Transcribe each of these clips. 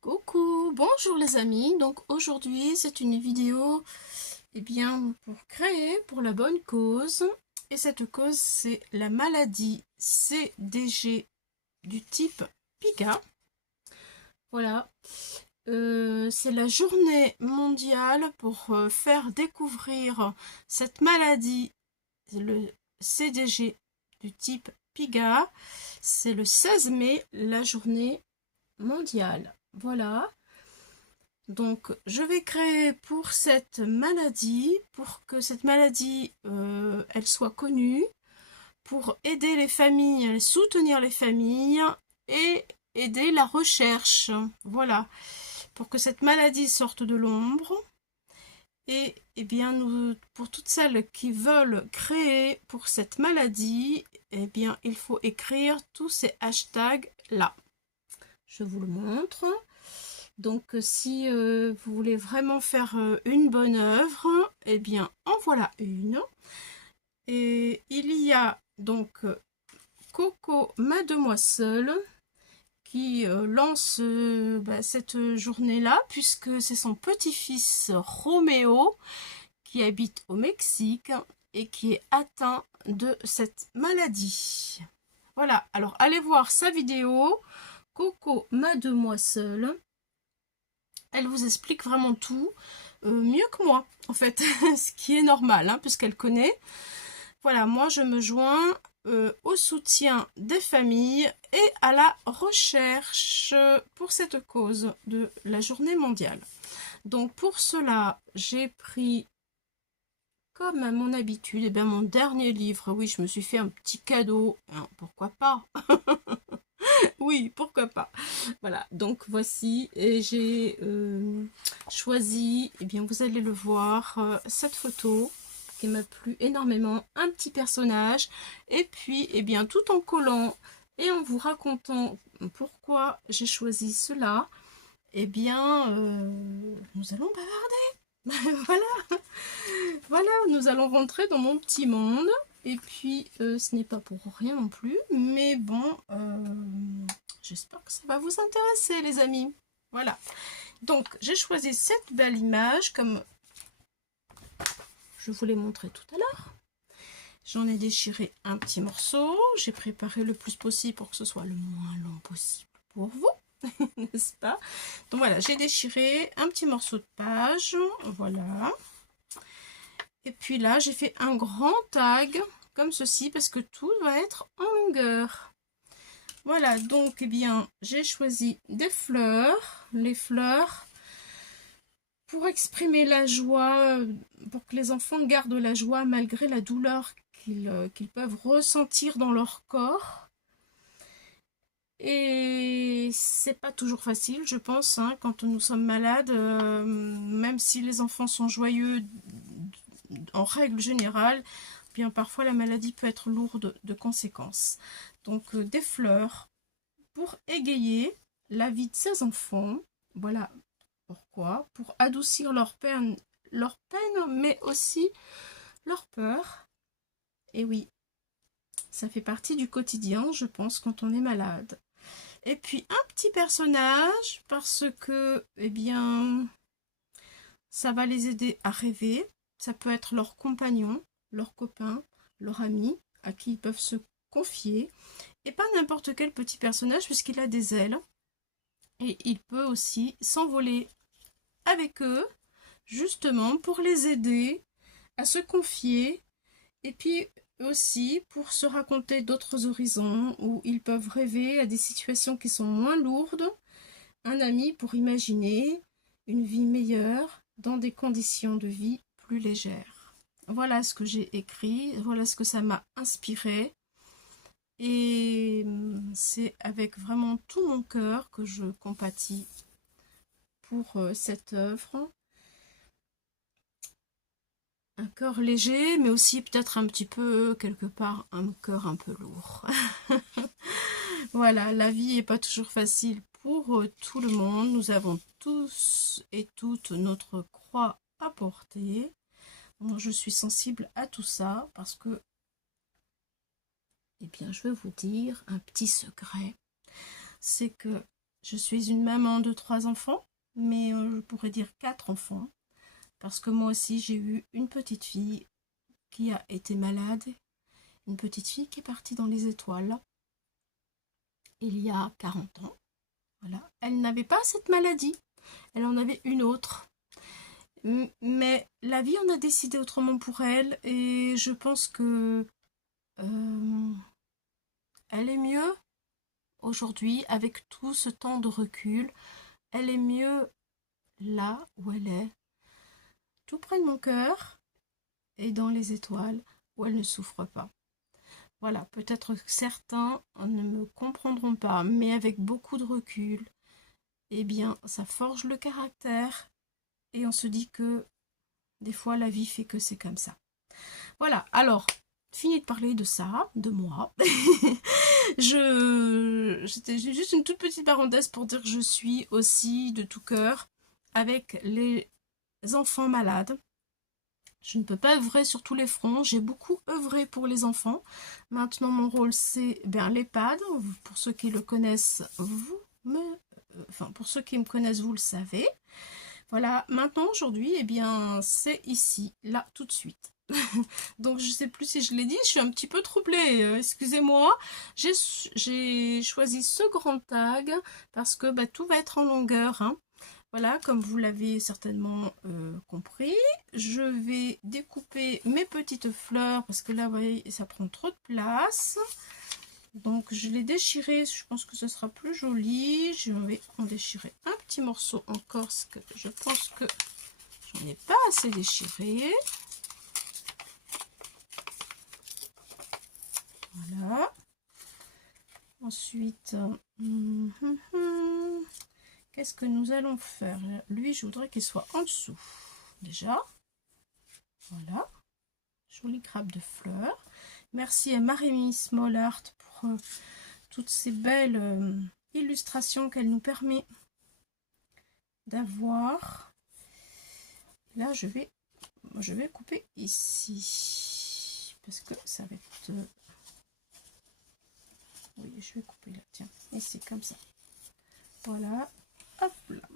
Coucou, bonjour les amis. Donc aujourd'hui c'est une vidéo pour créer pour la bonne cause. Et cette cause c'est la maladie CDG du type PIGA. Voilà. C'est la journée mondiale pour faire découvrir cette maladie, le CDG du type PIGA. C'est le 16 mai, la journée mondiale. Voilà. Donc, je vais créer pour cette maladie, pour que cette maladie, elle soit connue, pour aider les familles, soutenir les familles et aider la recherche. Voilà, pour que cette maladie sorte de l'ombre. Et pour toutes celles qui veulent créer pour cette maladie, il faut écrire tous ces hashtags là. Je vous le montre. Donc, si vous voulez vraiment faire une bonne œuvre, en voilà une. Et il y a donc Coco Mademoiselle qui lance cette journée-là, puisque c'est son petit-fils Roméo qui habite au Mexique et qui est atteint de cette maladie. Voilà, alors allez voir sa vidéo, Coco Mademoiselle. Elle vous explique vraiment tout, mieux que moi, en fait, ce qui est normal, hein, puisqu'elle connaît. Voilà, moi je me joins au soutien des familles et à la recherche pour cette cause de la journée mondiale. Donc pour cela, j'ai pris, comme à mon habitude, mon dernier livre. Oui, je me suis fait un petit cadeau, hein, pourquoi pas. Oui, pourquoi pas. Voilà, donc voici, et j'ai choisi, vous allez le voir, cette photo qui m'a plu énormément, un petit personnage, et puis, tout en collant et en vous racontant pourquoi j'ai choisi cela, nous allons bavarder. Voilà, voilà, nous allons rentrer dans mon petit monde. Et puis, ce n'est pas pour rien non plus, mais bon, j'espère que ça va vous intéresser, les amis. Voilà. Donc, j'ai choisi cette belle image, comme je vous l'ai montré tout à l'heure. J'en ai déchiré un petit morceau. J'ai préparé le plus possible pour que ce soit le moins long possible pour vous, n'est-ce pas? Donc voilà, j'ai déchiré un petit morceau de page. Voilà. Et puis là, j'ai fait un grand tag, comme ceci, parce que tout va être en longueur. Voilà, donc, j'ai choisi des fleurs. Les fleurs, pour exprimer la joie, pour que les enfants gardent la joie malgré la douleur qu'ils peuvent ressentir dans leur corps. Et c'est pas toujours facile, je pense, hein, quand nous sommes malades, même si les enfants sont joyeux en règle générale, parfois la maladie peut être lourde de conséquences. Donc des fleurs pour égayer la vie de ces enfants. Voilà pourquoi. Pour adoucir leur peine, mais aussi leur peur. Et oui, ça fait partie du quotidien, je pense, quand on est malade. Et puis un petit personnage, parce que, ça va les aider à rêver. Ça peut être leur compagnon, leur copain, leur ami, à qui ils peuvent se confier. Et pas n'importe quel petit personnage, puisqu'il a des ailes. Et il peut aussi s'envoler avec eux, justement, pour les aider à se confier. Et puis aussi pour se raconter d'autres horizons, où ils peuvent rêver à des situations qui sont moins lourdes. Un ami pour imaginer une vie meilleure dans des conditions de vie plus légères. Voilà ce que j'ai écrit, voilà ce que ça m'a inspiré. Et c'est avec vraiment tout mon cœur que je compatis pour cette œuvre. Un cœur léger, mais aussi peut-être un petit peu, quelque part, un cœur un peu lourd. Voilà, la vie n'est pas toujours facile pour tout le monde. Nous avons tous et toutes notre croix à porter. Moi, je suis sensible à tout ça parce que, je vais vous dire un petit secret. C'est que Je suis une maman de 3 enfants, mais je pourrais dire 4 enfants, parce que moi aussi j'ai eu une petite fille qui a été malade, une petite fille qui est partie dans les étoiles il y a 40 ans. Voilà. Elle n'avait pas cette maladie, elle en avait une autre. Mais la vie en a décidé autrement pour elle, et je pense que elle est mieux aujourd'hui avec tout ce temps de recul. Elle est mieux là où elle est, tout près de mon cœur et dans les étoiles, où elle ne souffre pas. Voilà, peut-être que certains ne me comprendront pas, mais avec beaucoup de recul, eh bien, ça forge le caractère et on se dit que des fois la vie fait que c'est comme ça. Voilà, alors, fini de parler de ça, de moi. C'était juste une toute petite parenthèse pour dire que je suis aussi de tout cœur avec les enfants malades. Je ne peux pas œuvrer sur tous les fronts, j'ai beaucoup œuvré pour les enfants. Maintenant, mon rôle, c'est l'EHPAD. Pour ceux qui le connaissent, pour ceux qui me connaissent, vous le savez. Voilà, maintenant, aujourd'hui, eh bien, c'est ici, là, tout de suite. Donc, je ne sais plus si je l'ai dit, je suis un petit peu troublée, excusez-moi. J'ai choisi ce grand tag parce que tout va être en longueur, hein. Voilà, comme vous l'avez certainement compris, je vais découper mes petites fleurs parce que là, vous voyez, ça prend trop de place. Donc, je l'ai déchiré, je pense que ce sera plus joli. Je vais en déchirer un petit morceau encore parce que je pense que j'en ai pas assez déchiré. Voilà. Ensuite, qu'est-ce que nous allons faire? Lui, je voudrais qu'il soit en dessous. Déjà. Voilà. Joli crabe de fleurs. Merci à Marie Smallart pour toutes ces belles illustrations qu'elle nous permet d'avoir. Là, je vais couper ici. Parce que ça va être... Oui, je vais couper là. Tiens, ici, comme ça. Voilà. Hop là.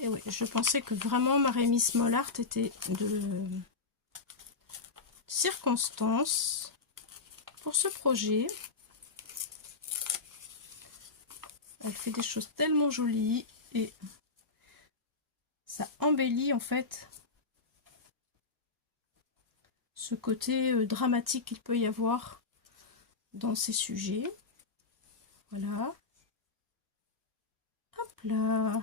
Et oui, je pensais que vraiment Marie Smallart était de circonstance pour ce projet. Elle fait des choses tellement jolies et ça embellit en fait ce côté dramatique qu'il peut y avoir dans ces sujets. Voilà. Hop là.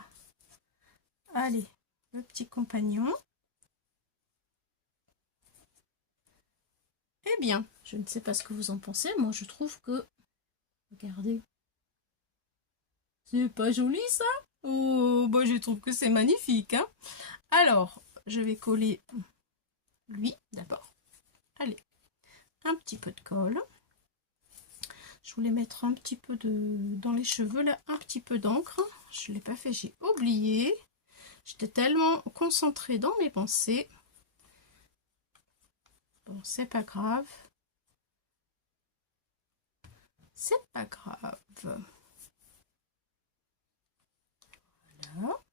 Allez, le petit compagnon. Eh bien, je ne sais pas ce que vous en pensez. Moi, je trouve que... Regardez. C'est pas joli, ça? Oh, bah, je trouve que c'est magnifique, hein. Alors, je vais coller lui, d'abord. Allez, un petit peu de colle. Je voulais mettre un petit peu dans les cheveux, là, un petit peu d'encre. Je ne l'ai pas fait, j'ai oublié. J'étais tellement concentrée dans mes pensées. Bon, c'est pas grave. C'est pas grave. Voilà.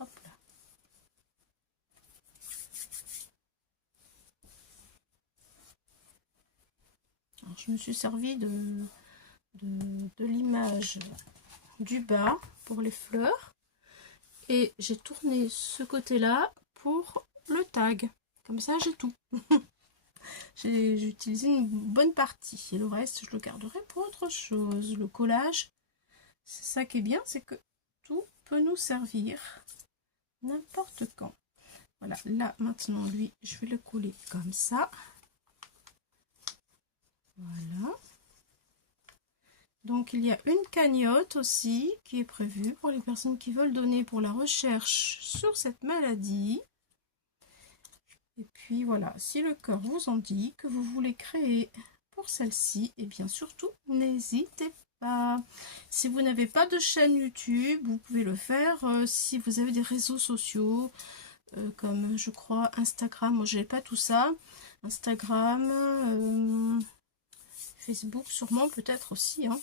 Hop là. Alors, je me suis servi de l'image du bas pour les fleurs. Et j'ai tourné ce côté-là pour le tag. Comme ça, j'ai tout. J'ai utilisé une bonne partie. Et le reste, je le garderai pour autre chose. Le collage, c'est ça qui est bien, c'est que tout peut nous servir n'importe quand. Voilà, là, maintenant, lui, je vais le coller comme ça. Voilà. Donc, il y a une cagnotte aussi qui est prévue pour les personnes qui veulent donner pour la recherche sur cette maladie. Et puis voilà, si le cœur vous en dit que vous voulez créer pour celle-ci, et bien surtout, n'hésitez pas. Si vous n'avez pas de chaîne YouTube, vous pouvez le faire. Si vous avez des réseaux sociaux, comme je crois Instagram, moi je n'ai pas tout ça. Instagram, Facebook sûrement, peut-être aussi, hein.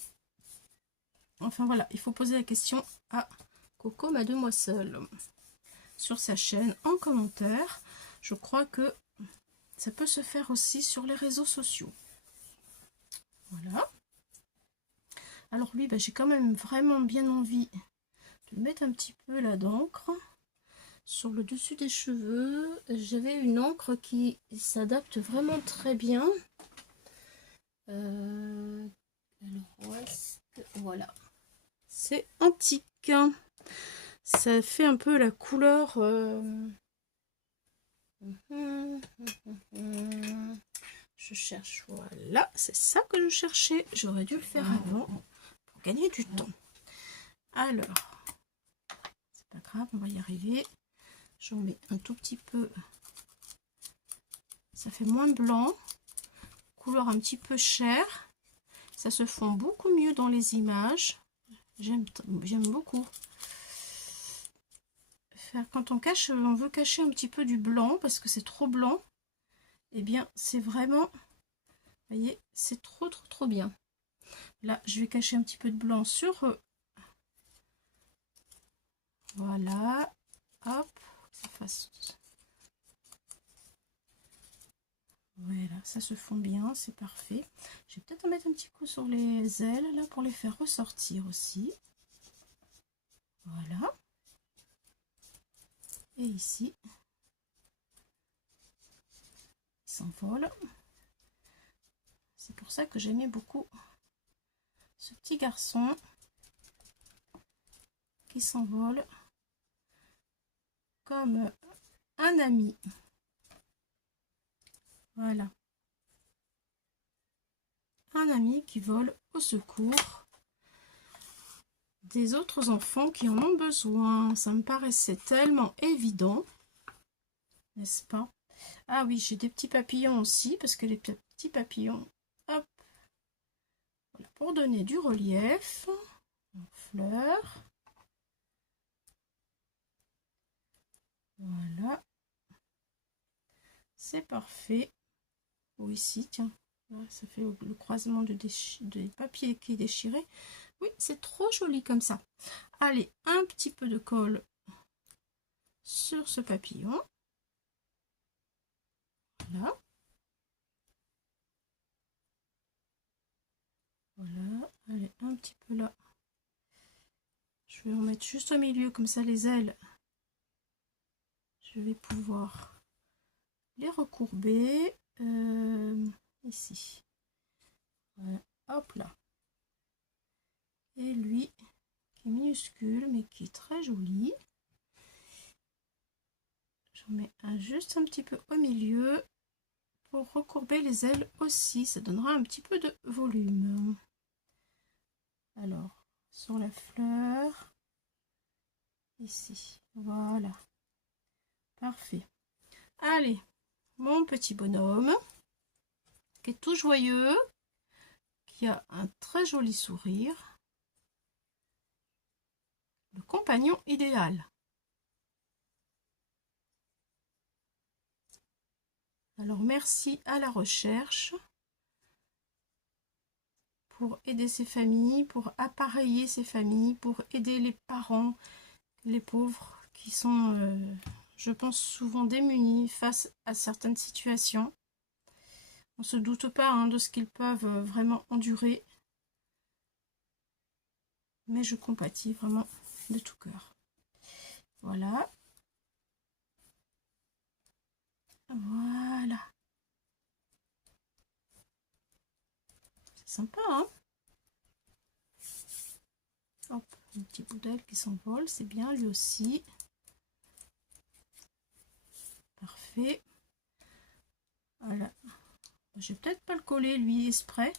Enfin voilà, il faut poser la question à Coco Mademoiselle sur sa chaîne en commentaire. Je crois que ça peut se faire aussi sur les réseaux sociaux. Voilà. Alors lui, j'ai quand même vraiment bien envie de mettre un petit peu là d'encre sur le dessus des cheveux. J'avais une encre qui s'adapte vraiment très bien. Alors, voilà. C'est antique. Ça fait un peu la couleur... Je cherche, voilà, c'est ça que je cherchais. J'aurais dû le faire avant pour gagner du temps. Alors, c'est pas grave, on va y arriver. J'en mets un tout petit peu. Ça fait moins blanc. Couleur un petit peu chair. Ça se fond beaucoup mieux dans les images. J'aime beaucoup. Quand on cache, on veut cacher un petit peu du blanc parce que c'est trop blanc. Eh bien, c'est vraiment, vous voyez, c'est trop bien. Là, je vais cacher un petit peu de blanc sur... Voilà. Hop. Ça fasse... Voilà, ça se fond bien, c'est parfait. Je vais peut-être en mettre un petit coup sur les ailes, là, pour les faire ressortir aussi. Voilà. Et ici, il s'envole. C'est pour ça que j'aimais beaucoup ce petit garçon qui s'envole comme un ami. Voilà. Un ami qui vole au secours des autres enfants qui en ont besoin. Ça me paraissait tellement évident, n'est-ce pas? Ah oui, j'ai des petits papillons aussi, parce que les petits papillons, hop, voilà, pour donner du relief, en fleurs. Voilà. C'est parfait. Ou ici, tiens, là, ça fait le croisement des papiers qui est déchiré. Oui, c'est trop joli comme ça. Allez, un petit peu de colle sur ce papillon. Voilà. Voilà, allez, un petit peu là. Je vais en mettre juste au milieu, comme ça les ailes, je vais pouvoir les recourber. Ici. Voilà, hop là. Et lui, qui est minuscule, mais qui est très joli. J'en mets juste un petit peu au milieu pour recourber les ailes aussi. Ça donnera un petit peu de volume. Alors, sur la fleur, ici, voilà. Parfait. Allez, mon petit bonhomme, qui est tout joyeux, qui a un très joli sourire. Le compagnon idéal. Alors, merci à la recherche pour aider ces familles, pour appareiller ces familles, pour aider les parents, les pauvres qui sont, je pense, souvent démunis face à certaines situations. On ne se doute pas de ce qu'ils peuvent vraiment endurer. Mais je compatis vraiment de tout cœur. Voilà. Voilà. C'est sympa, hein? Hop, un petit bout d'aile qui s'envole, c'est bien lui aussi. Parfait. Voilà. Je vais peut-être pas le coller lui exprès.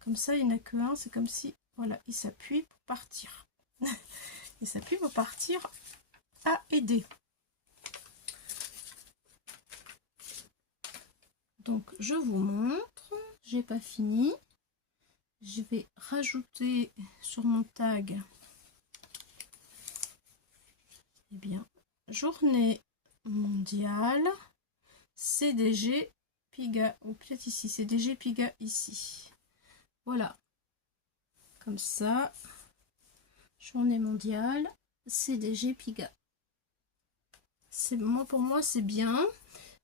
Comme ça, il n'a que un. C'est comme si, voilà, il s'appuie pour partir. Il s'appuie pour partir à aider. Donc, je vous montre. J'ai pas fini. Je vais rajouter sur mon tag, eh bien, journée mondiale CDG Piga, ou peut-être ici, CDG Piga ici. Voilà, comme ça, journée mondiale, CDG Pigalle. Moi, pour moi, c'est bien.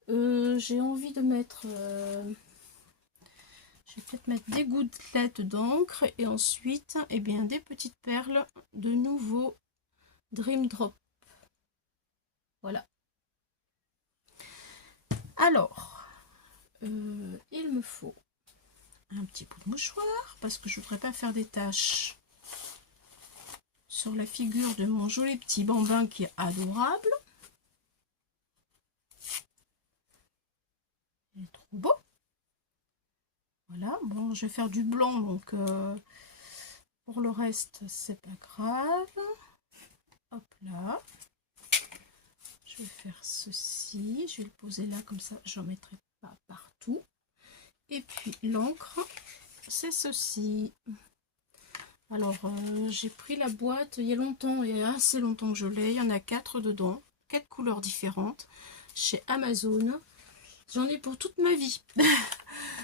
J'ai envie de mettre... je vais peut-être mettre des gouttelettes d'encre et ensuite, eh bien, des petites perles de nouveau Dream Drop. Voilà. Alors, il me faut un petit bout de mouchoir parce que je ne voudrais pas faire des taches sur la figure de mon joli petit bambin qui est adorable. Il est trop beau. Voilà, bon, je vais faire du blanc, donc pour le reste, c'est pas grave. Hop là. Je vais faire ceci. Je vais le poser là, comme ça, j'en mettrai pas partout. Et puis l'encre, c'est ceci. Alors, j'ai pris la boîte il y a longtemps, et assez longtemps que je l'ai. Il y en a 4 dedans, 4 couleurs différentes, chez Amazon. J'en ai pour toute ma vie.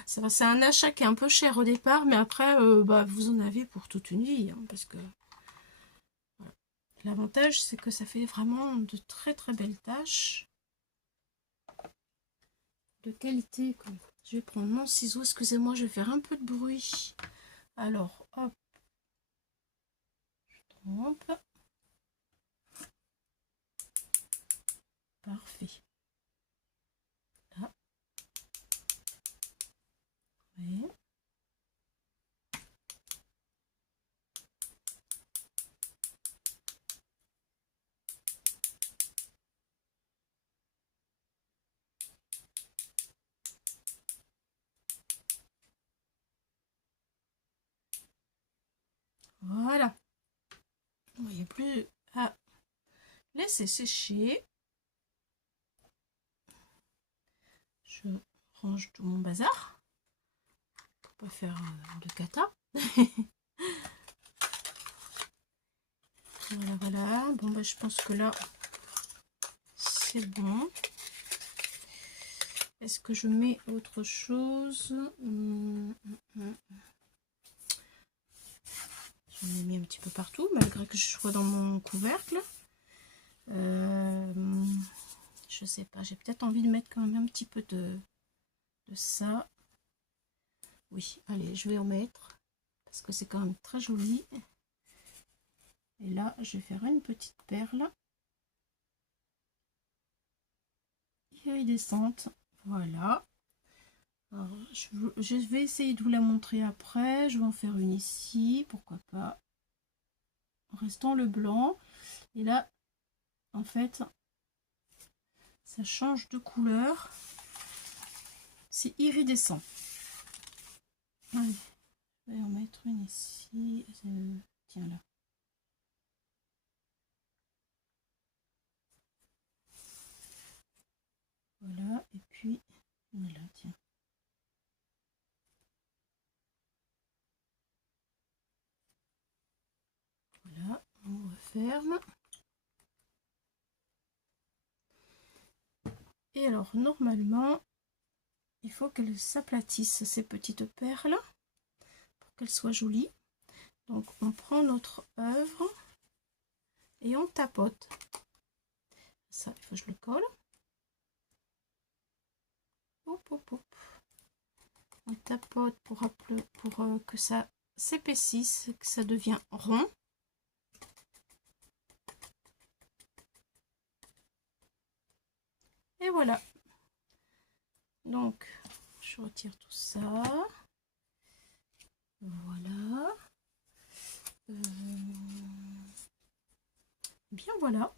C'est un achat qui est un peu cher au départ, mais après, bah, vous en avez pour toute une vie. Hein, parce que voilà. L'avantage, c'est que ça fait vraiment de très très belles taches. De qualité. Je vais prendre mon ciseau. Excusez-moi, je vais faire un peu de bruit. Alors, hop. Je trompe. Parfait. Là. Oui. Voilà. Il n'y a plus à laisser sécher. Je range tout mon bazar. Pour pas faire de cata. Voilà, voilà. Bon, bah, je pense que là, c'est bon. Est-ce que je mets autre chose? J'en ai mis un petit peu partout, malgré que je sois dans mon couvercle. Je sais pas, j'ai peut-être envie de mettre quand même un petit peu de ça. Oui, allez, je vais en mettre, parce que c'est quand même très joli. Et là, je vais faire une petite perle iridescente. Voilà. Alors, je vais essayer de vous la montrer après. Je vais en faire une ici, pourquoi pas. En restant le blanc. Et là, en fait, ça change de couleur. C'est iridescent. Allez, je vais en mettre une ici. Tiens là. Voilà, et puis voilà, tiens. Voilà, on referme. Et alors, normalement, il faut qu'elles s'aplatissent, ces petites perles, pour qu'elles soient jolies. Donc, on prend notre œuvre et on tapote. Ça, il faut que je le colle. Hop, hop, hop. On tapote pour que ça s'épaississe, que ça devient rond. Et voilà. Donc, je retire tout ça. Voilà. Bien, voilà.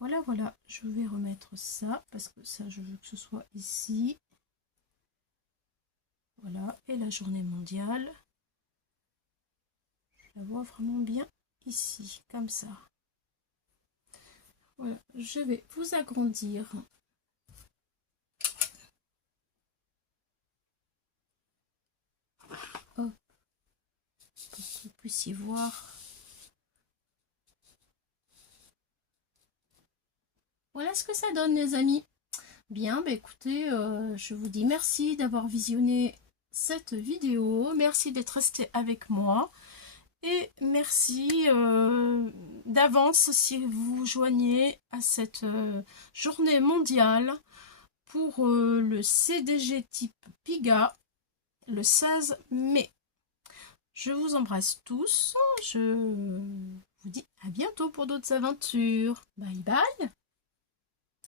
Voilà, voilà. Je vais remettre ça, parce que ça, je veux que ce soit ici. Voilà. Et la journée mondiale. Je la vois vraiment bien ici, comme ça. Voilà. Je vais vous agrandir. Hop. Pour que vous puissiez voir. Voilà ce que ça donne, les amis. Bien, bah écoutez, je vous dis merci d'avoir visionné cette vidéo. Merci d'être resté avec moi. Et merci d'avance si vous vous joignez à cette journée mondiale pour le CDG type PIGA le 16 mai. Je vous embrasse tous. Je vous dis à bientôt pour d'autres aventures. Bye bye.